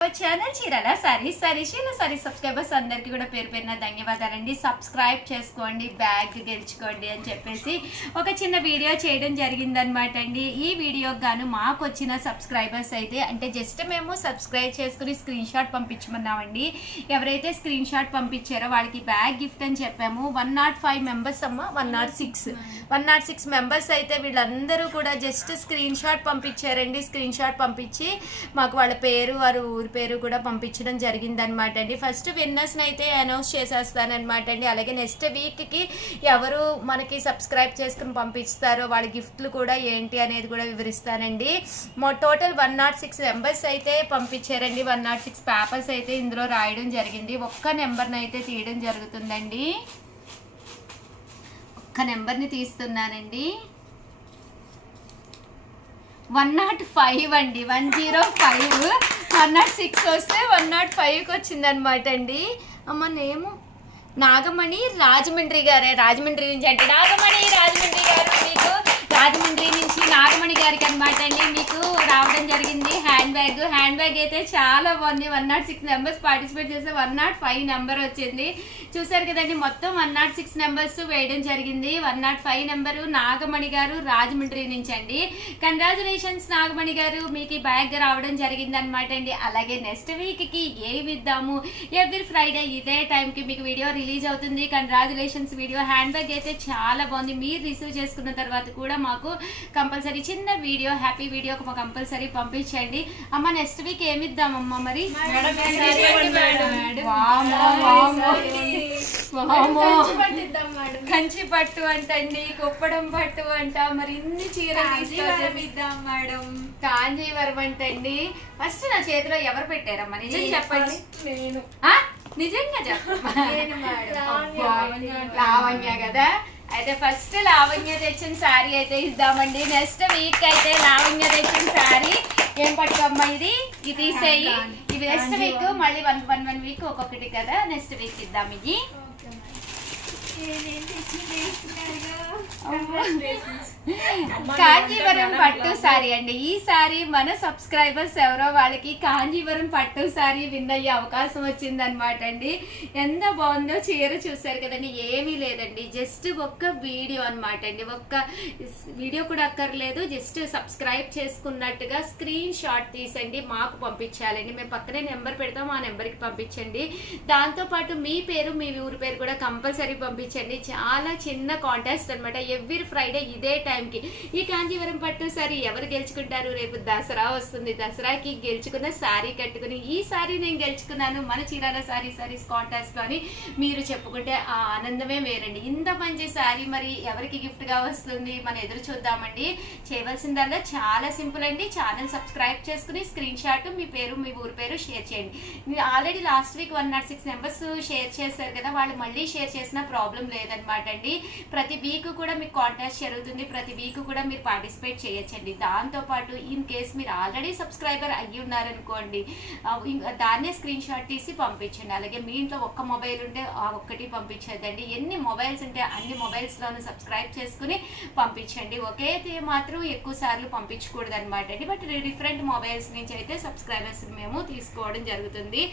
Channel Chirala saris శీల saris subscribers అందరికీ కూడా పేరు పేరున ధన్యవాదాలండి. సబ్స్క్రైబ్ చేసుకోండి, బ్యాగ్ గెలుచుకోండి అని చెప్పేసి ఒక చిన్న వీడియో చేయడం జరిగిందనమాట అండి. ఈ వీడియోకి గాను మాకు వచ్చిన సబ్స్క్రైబర్స్ అయితే అంటే జస్ట్ మేము సబ్స్క్రైబ్ చేసుకుని స్క్రీన్ షాట్ పంపించమన్నామండి. ఎవరైతే స్క్రీన్ షాట్ పంపించారో వాళ్ళకి బ్యాగ్ గిఫ్ట్ అని చెప్పాము. 105 మెంబర్స్ అమ్మ 106 మెంబర్స్ అయితే వీళ్ళందరూ కూడా జస్ట్ స్క్రీన్ షాట్ పంపించారండి. స్క్రీన్ షాట్ పంపించి మాకు వాళ్ళ పేరు వారు ఊరి పేరు కూడా పంపించడం జరిగింది అనమాట అండి. ఫస్ట్ విన్నర్స్ అయితే అనౌన్స్ చేసేస్తానమాట అండి. అలాగే నెక్స్ట్ వీక్ కి ఎవరు మనకి సబ్స్క్రైబ్ చేసుకుని పంపిస్తారో వాళ్ళ గిఫ్ట్లు కూడా ఏంటి అనేది కూడా వివరిస్తానండి. టోటల్ 106 మెంబర్స్ అయితే పంపించారండి. 106 పేపర్స్ అయితే ఇందులో రాయడం జరిగింది. ఒక్క నెంబర్ని అయితే తీయడం జరుగుతుందండి. ఒక్క నెంబర్ని తీస్తున్నానండి. 105 అండి. 105 106 వస్తే 105కి వచ్చిందనమాట అండి. అమ్మ నేము నాగమణి రాజమండ్రి గారే. రాజమండ్రి నుంచి అంటే నాగమణి రాజమండ్రి గారు మీకు రాజమండ్రి నుంచి నాగమణి గారికి అనమాట అండి మీకు రావడం జరిగింది హ్యాండ్ బ్యాగ్ అయితే చాలా బాగుంది. 106 మెంబర్స్ పార్టిసిపేట్ చేస్తే 105 నెంబర్ వచ్చింది. చూసారు కదండి, మొత్తం 106 నెంబర్స్ వేయడం జరిగింది. 105 నెంబరు నాగమణి గారు రాజమండ్రి నుంచి అండి. కంగ్రాచులేషన్స్ నాగమణి గారు, మీకు ఈ బ్యాగ్ రావడం జరిగింది అనమాట అండి. అలాగే నెక్స్ట్ వీక్ కి ఏమి ఇద్దాము, ఎవ్రీ ఫ్రైడే ఇదే టైం కి మీకు వీడియో రిలీజ్ అవుతుంది. Congratulations video. హ్యాండ్ బ్యాగ్ అయితే చాలా బాగుంది. మీరు రిసీవ్ చేసుకున్న తర్వాత కూడా మాకు కంపల్సరీ చిన్న వీడియో హ్యాపీ వీడియో కంపల్సరీ పంపించండి. అమ్మ నెక్స్ట్ వీక్ ఏమి ఇద్దామమ్మా మరి? కంచి పట్టు అంటండి, కుప్పడం పట్టు అంట. మరి ఇన్ని చీరలు ఇద్దాం మేడం. కాంజీవరం అంటండి. ఫస్ట్ నా చేతిలో ఎవరు పెట్టారమ్మా నిజం చెప్పండి. నేను నిజంగా చెప్పమ్మా. లావణ్య కదా. అయితే ఫస్ట్ లావణ్య తెచ్చిన శారీ అయితే ఇద్దామండి. నెక్స్ట్ వీక్ అయితే లావణ్య తెచ్చిన శారీ ఏం పట్టుకోమ్మా ఇది తీసేయి. ఇవి నెక్స్ట్ వీక్ మళ్ళీ 1 వీక్ ఒక్కొక్కటి కదా. నెక్స్ట్ వీక్ ఇద్దాం. ఇది కాంజీవరం పట్టు సారీ అండి. ఈ సారీ మన సబ్స్క్రైబర్స్ ఎవరో వాళ్ళకి కాంజీవరం పట్టు సారీ విన్ అయ్యే అవకాశం వచ్చింది అనమాట అండి. ఎంత బాగుందో చీర చూసారు కదండి. ఏమీ లేదండి, జస్ట్ ఒక్క వీడియో అనమాట అండి. ఒక్క వీడియో కూడా అక్కర్లేదు, జస్ట్ సబ్స్క్రైబ్ చేసుకున్నట్టుగా స్క్రీన్ షాట్ తీసండి మాకు పంపించాలండి. మేము పక్కనే నెంబర్ పెడతాం, ఆ నెంబర్కి పంపించండి. దాంతో పాటు మీ పేరు మీ ఊరి పేరు కూడా కంపల్సరీ పంపించండి. చాలా చిన్న కాంటెస్ట్ అనమాట. ఎవ్రీ ఫ్రైడే ఇదే టైంకి ఈ కాంజీవరం పట్టు సారీ ఎవరు గెలుచుకుంటారు? రేపు దసరా వస్తుంది. దసరాకి గెలుచుకున్న సారీ కట్టుకుని ఈ సారీ నేను గెలుచుకున్నాను మన చీరాల సారీస్ కాంటెస్ట్ లో అని మీరు చెప్పుకుంటే ఆ ఆనందమే వేరండి. ఇంత మంచి సారీ మరి ఎవరికి గిఫ్ట్ గా వస్తుంది మనం ఎదురు చూద్దామండి. చేయవలసిందల్లా చాలా సింపుల్ అండి. ఛానల్ సబ్స్క్రైబ్ చేసుకుని స్క్రీన్ షాట్ మీ పేరు మీ ఊరి పేరు షేర్ చేయండి. మీరు already last week 106 members share చేశారు కదా, వాళ్ళు మళ్ళీ షేర్ చేసిన ప్రాబ్లం లేదనమాట అండి. ప్రతి వీక్ కూడా మీకు కాంటాక్ట్ జరుగుతుంది. ప్రతి వీక్ కూడా మీరు పార్టిసిపేట్ చేయొచ్చండి. దాంతో పాటు ఇన్ కేస్ మీరు ఆల్రెడీ సబ్స్క్రైబర్ అయ్యి ఉన్నారనుకోండి, దాన్నే స్క్రీన్ షాట్ తీసి పంపించండి. అలాగే మీ ఇంట్లో ఒక్క మొబైల్ ఉంటే ఆ ఒక్కటి పంపించద్దండి. ఎన్ని మొబైల్స్ ఉంటే అన్ని మొబైల్స్ లోనూ సబ్స్క్రైబ్ చేసుకుని పంపించండి. ఒకే మాత్రం ఎక్కువ సార్లు పంపించకూడదు అనమాట అండి. బట్ డిఫరెంట్ మొబైల్స్ నుంచి అయితే సబ్స్క్రైబర్స్ మేము తీసుకోవడం జరుగుతుంది.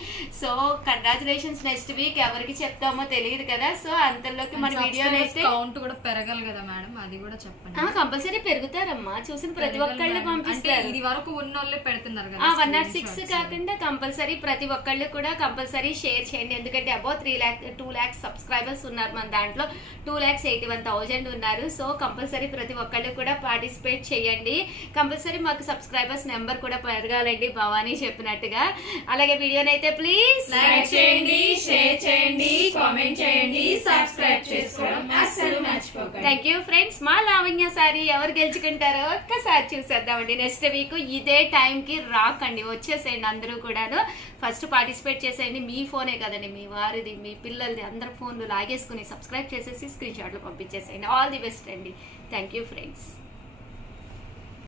So congratulations. నెక్స్ట్ వీక్ ఎవరికి చెప్తామో తెలియదు కదా. సో అంతలోకి మన వీడియో అయితే కౌంట్ కూడా పెరగాలి కదా మేడం, అది కూడా చెప్పండి. కంపల్సరీ పెరుగుతారమ్మా. చూసిన ప్రతి ఒక్కళ్ళు పంపిస్తారు. ఇది వరకు ఉన్నోళ్ళే పెడుతున్నారు కదా. 106 కాకుండా కంపల్సరీ ప్రతి ఒక్కళ్ళు కూడా కంపల్సరీ షేర్ చేయండి. ఎందుకంటే అబౌవ్ 2 lakhs సబ్స్క్రైబర్స్ ఉన్నారు మన దాంట్లో. 2,81,000 ఉన్నారు. సో కంపల్సరీ ప్రతి ఒక్కళ్ళు కూడా పార్టిసిపేట్ చేయండి. కంపల్సరీ మాకు సబ్స్క్రైబర్స్ నెంబర్ కూడా పెరగాలండి భవానీ చెప్పినట్టుగా. అలాగే వీడియోనైతే ప్లీజ్ లైక్ చేయండి, షేర్ చేయండి, కామెంట్ చేయండి, సబ్స్క్రైబ్ చేసుకోవడం అస్సలు మర్చిపోకండి. Thank you friends. మా లావణ్య సారీ ఎవరు గెలుచుకుంటారో ఒక్కసారి చూసేద్దామండి. నెక్స్ట్ వీక్ ఇదే టైం కి రాకండి, వచ్చేసేయండి అందరూ కూడాను. ఫస్ట్ పార్టిసిపేట్ చేసేయండి. మీ ఫోనే కదండి, మీ వారిది మీ పిల్లలది అందరు ఫోన్లు లాగేసుకుని సబ్స్క్రైబ్ చేసేసి స్క్రీన్ షాట్లు పంపించేసేయండి. ఆల్ ది బెస్ట్ అండి. Thank you friends.